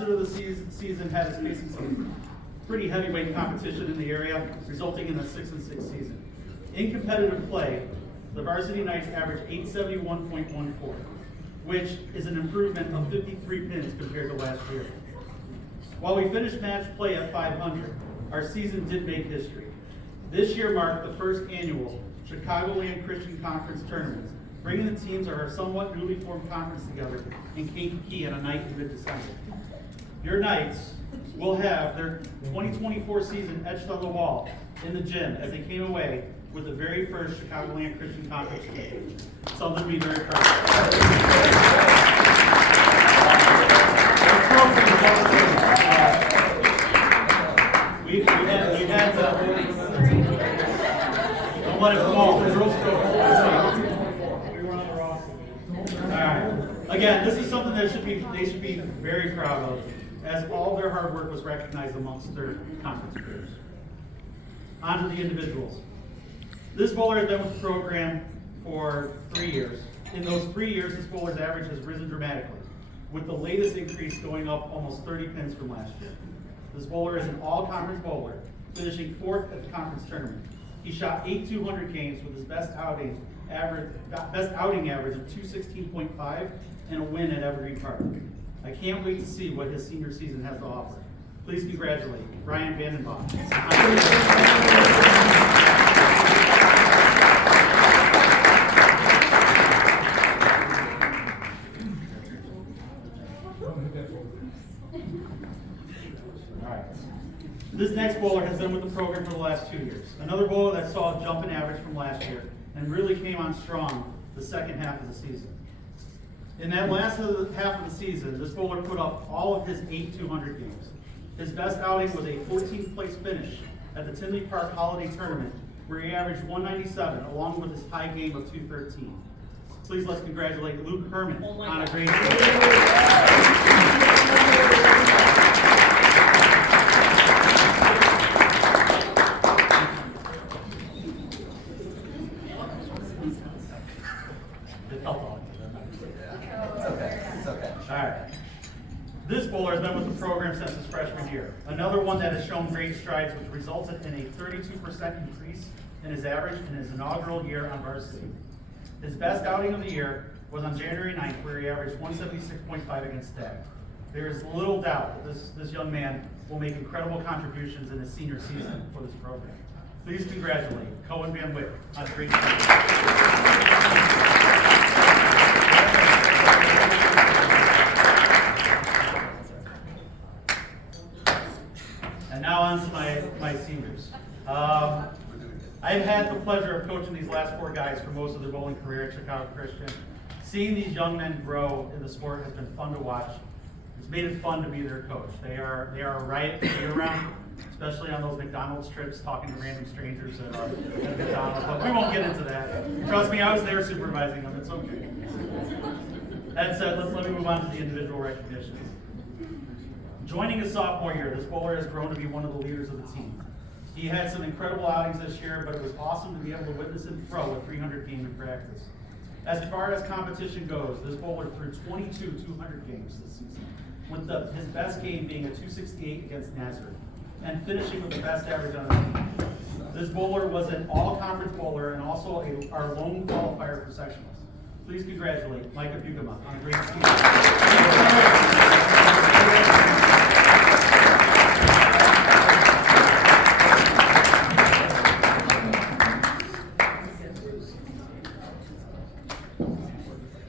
Of the season had us facing some pretty heavyweight competition in the area, resulting in a 6-6 season. In competitive play, the varsity Knights averaged 871.14, which is an improvement of 53 pins compared to last year. While we finished match play at 500, our season did make history. This year marked the first annual Chicagoland Christian Conference tournament, bringing the teams of our somewhat newly formed conference together in Kankakee on a night in mid-December. Your Knights will have their 2024 season etched on the wall in the gym as they came away with the very first Chicagoland Christian Conference championship. Something to be very proud of. We've had don't let it fall. Alright. Again, this is something that they should be very proud of, as all their hard work was recognized amongst their conference peers. On to the individuals. This bowler has been with the program for 3 years. In those 3 years, this bowler's average has risen dramatically, with the latest increase going up almost 30 pins from last year. This bowler is an all-conference bowler, finishing 4th at the conference tournament. He shot 8 200 games with his best outing average of 216.5 and a win at Evergreen Park. I can't wait to see what his senior season has to offer. Please congratulate Ryan Vandenbach. This next bowler has been with the program for the last 2 years. Another bowler that saw a jump in average from last year and really came on strong the second half of the season. In that last half of the season, this bowler put up all of his 8 200 games. His best outing was a 14th place finish at the Tinley Park Holiday Tournament, where he averaged 197 along with his high game of 213. Please let's congratulate Luke Herman on a great season. This bowler has been with the program since his freshman year. Another one that has shown great strides, which resulted in a 32% increase in his average in his inaugural year on varsity. His best outing of the year was on January 9th, where he averaged 176.5 against Stagg. There is little doubt that this young man will make incredible contributions in his senior season for this program. Please congratulate Cohen Van Wick on a great season. And now on to my seniors. I've had the pleasure of coaching these last 4 guys for most of their bowling career at Chicago Christian. Seeing these young men grow in the sport has been fun to watch. It's made it fun to be their coach. They are a riot to be around, especially on those McDonald's trips, talking to random strangers at McDonald's. But we won't get into that. Trust me, I was there supervising them. It's okay. That said, let me move on to the individual recognitions. Joining his sophomore year, this bowler has grown to be one of the leaders of the team. He had some incredible outings this year, but it was awesome to be able to witness him throw a 300 game in practice. As far as competition goes, this bowler threw 22 200 games this season, with his best game being a 268 against Nazareth, and finishing with the best average on the team. This bowler was an all-conference bowler and also our lone qualifier for sectionals. Please congratulate Micah Bukema on a great season.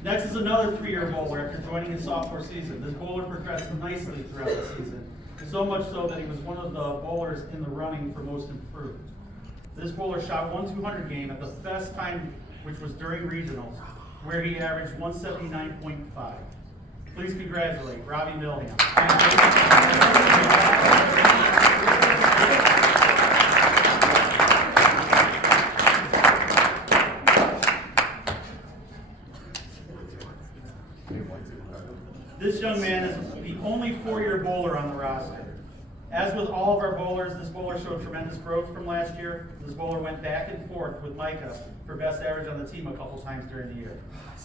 Next is another 3-year bowler after joining his sophomore season. This bowler progressed nicely throughout the season, so much so that he was one of the bowlers in the running for most improved. This bowler shot 1 200 game at the best time, which was during regionals, where he averaged 179.5. Please congratulate Robbie Milham. This young man is the only 4-year bowler on the roster. As with all of our bowlers, this bowler showed tremendous growth from last year. This bowler went back and forth with Micah for best average on the team a couple times during the year.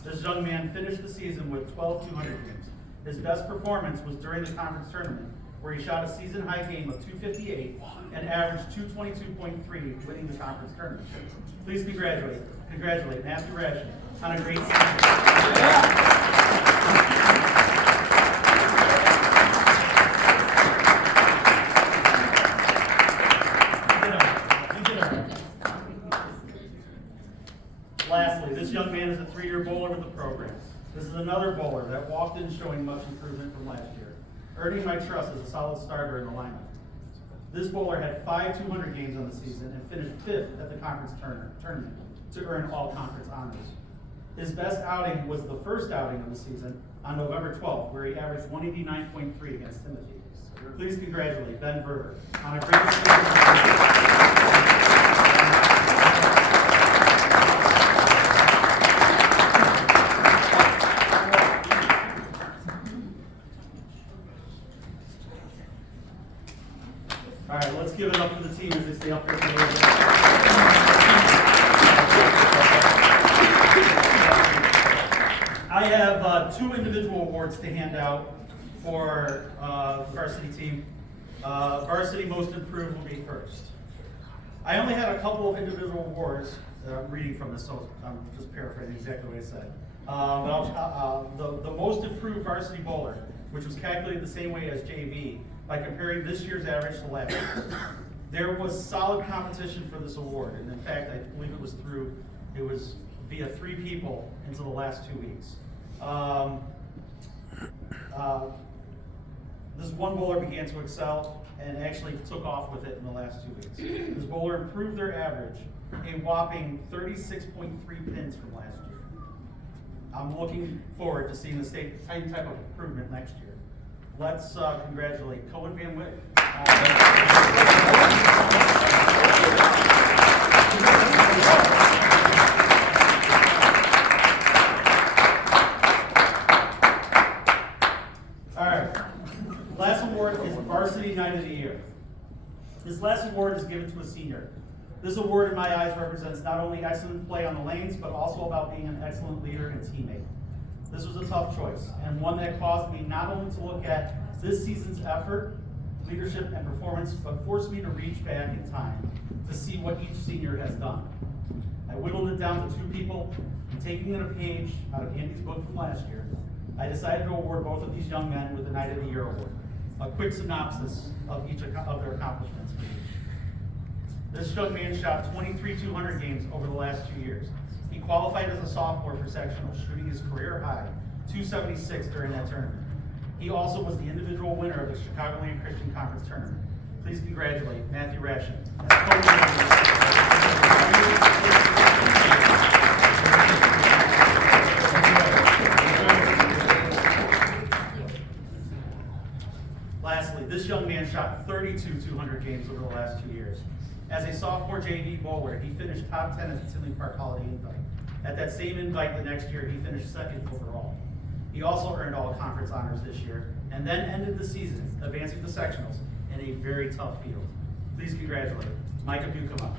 This young man finished the season with 12 200 games. His best performance was during the conference tournament, where he shot a season-high game of 258 and averaged 222.3, winning the conference tournament. Please congratulate Matthew Ration on a great season. Lastly, this young man is a 3-year bowler with the program. This is another bowler that walked in showing much improvement from last year, earning my trust as a solid starter in the lineup. This bowler had 5 200 games on the season and finished 5th at the conference tournament to earn all conference honors. His best outing was the first outing of the season on November 12th, where he averaged 189.3 against Timothy. Please congratulate Ben Verber on a great season. All right, let's give it up for the team as they stay up here for a little bit. I have 2 individual awards to hand out for the varsity team. Varsity Most Improved will be first. I only had a couple of individual awards. I'm reading from this, so I'm just paraphrasing exactly what I said. The Most Improved Varsity Bowler, which was calculated the same way as JV, by comparing this year's average to last year's. There was solid competition for this award, and in fact, I believe it was via 3 people into the last 2 weeks. This one bowler began to excel and actually took off with it in the last 2 weeks. This bowler improved their average a whopping 36.3 pins from last year. I'm looking forward to seeing the same type of improvement next year. Let's congratulate Cohen Van Wick. All right. Last award is Varsity Night of the Year. This last award is given to a senior. This award, in my eyes, represents not only excellent play on the lanes, but also about being an excellent leader and teammate. This was a tough choice, and one that caused me not only to look at this season's effort, leadership, and performance, but forced me to reach back in time to see what each senior has done. I whittled it down to 2 people, and taking in a page out of Andy's book from last year, I decided to award both of these young men with the Night of the Year award. A quick synopsis of each of their accomplishments for each. This young man shot 23 200 games over the last 2 years. He qualified as a sophomore for sectional, shooting his career high, 276 during that tournament. He also was the individual winner of the Chicagoland Christian Conference tournament. Please congratulate Matthew Ration. Lastly, this young man shot 32 200 games over the last 2 years. As a sophomore JV bowler, he finished top 10 at the Tinley Park Holiday Invite. At that same invite the next year, he finished 2nd overall. He also earned all conference honors this year, and then ended the season advancing to sectionals in a very tough field. Please congratulate Micah Bucama.